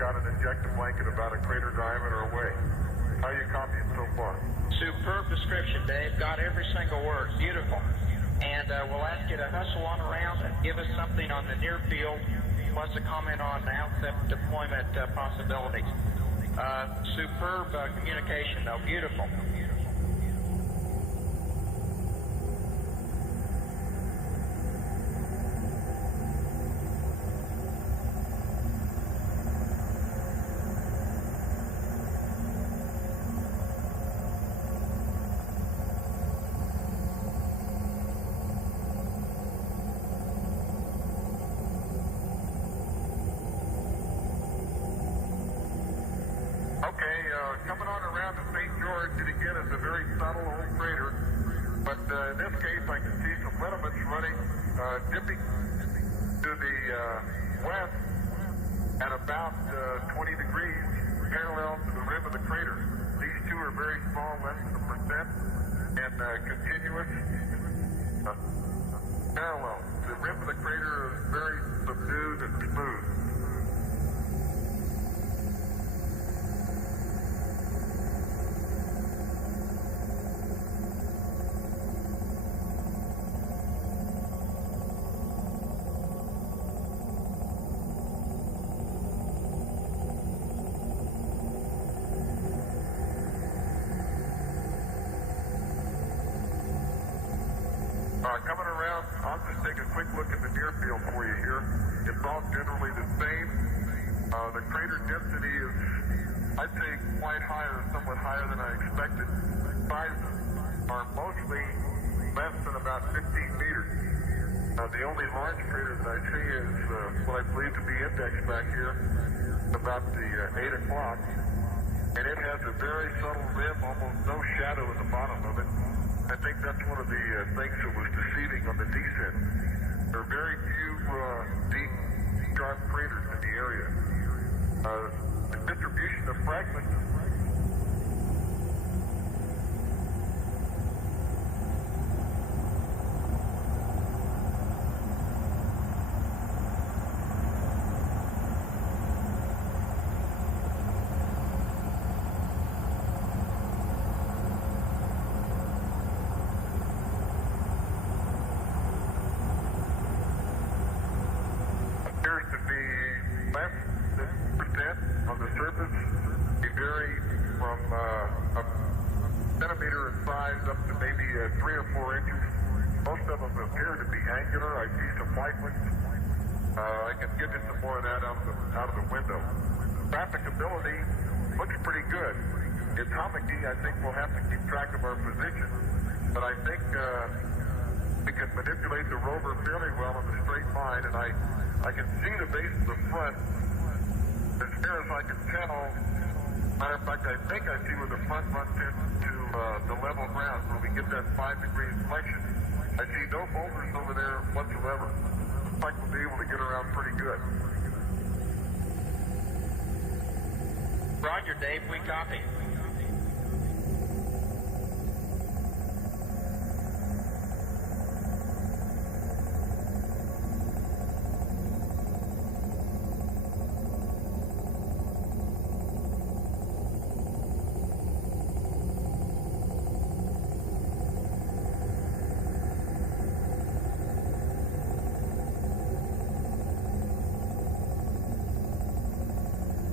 got an injector blanket about a crater diameter away. How you copying so far? Superb description, Dave. Got every single word. Beautiful. And we'll ask you to hustle on around and give us something on the near field, plus a comment on the outset deployment possibilities. Superb communication, though. Beautiful. Coming on around to St. George, it again is a very subtle old crater, but in this case I can see some lineaments running, dipping to the west at about 20 degrees, parallel to the rim of the crater. These two are very small, less than 1%, and continuous, parallel. The rim of the crater is very subdued and smooth. Coming around, I'll just take a quick look at the near field for you here. It's all generally the same. The crater density is, I'd say, quite higher, somewhat higher than I expected. Sizes are mostly less than about 15 meters. The only large crater that I see is what I believe to be indexed back here, about the 8 o'clock. And it has a very subtle rim, almost no shadow at the bottom of it. I think that's one of the things that was deceiving on the descent. There are very few deep, sharp craters in the area. The distribution of fragments on the surface. They vary from a centimeter in size up to maybe 3 or 4 inches. Most of them appear to be angular. I see some white ones. I can get you some more of that out of the window. Trafficability looks pretty good. It's hummocky. I think we'll have to keep track of our position, but I think we can manipulate the rover fairly well in the straight line, and I can see the base of the front. As near as I can tell, matter of fact, I think I see where the front runs into the level ground, where we get that 5-degree inflection. I see no boulders over there whatsoever. Looks like we'll be able to get around pretty good. Roger, Dave. We copy.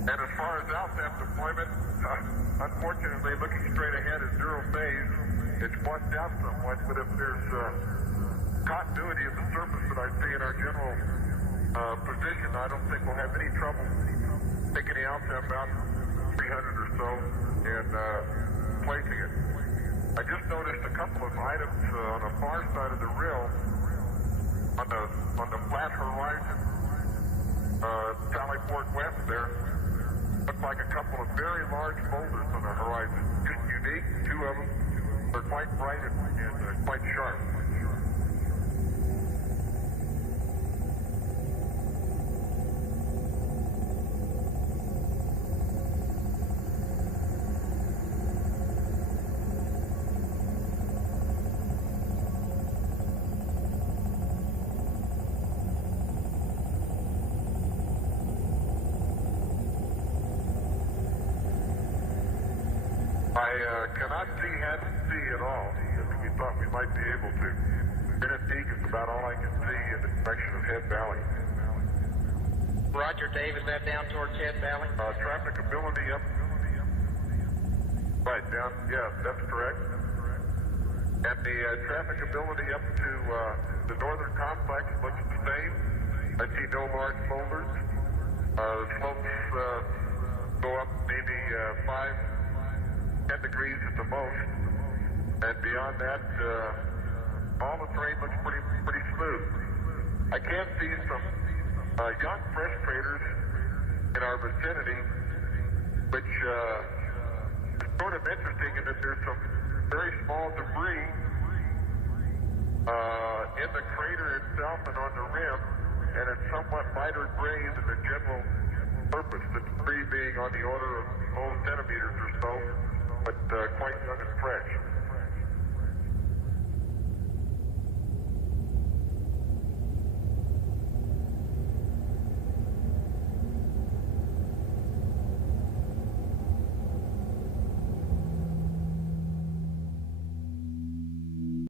And as far as LSAP deployment, unfortunately, looking straight ahead is zero phase. It's washed out somewhat, but if there's continuity of the surface that I see in our general position, I don't think we'll have any trouble taking the LSAP out 300 or so and placing it. I just noticed a couple of items on the far side of the rill, on the flat horizon, Sally Port West there. Look like a couple of very large boulders on the horizon. Just unique, 2 of them. They're quite bright and quite sharp. I cannot see Haddon Sea at all. We thought we might be able to. Bennett Peak is about all I can see in the direction of Head Valley. Roger, Dave. Is that down towards Head Valley? Trafficability up. Right, down. Yeah, that's correct. And the trafficability up to the northern complex looks the same. I see no large boulders. The slopes go up maybe 5-10 degrees at the most. And beyond that, all the terrain looks pretty smooth. I can see some young fresh craters in our vicinity, which is sort of interesting in that there's some very small debris in the crater itself and on the rim, and it's somewhat lighter gray than the general surface, the debris being on the order of 0 centimeters or so, but quite young and fresh.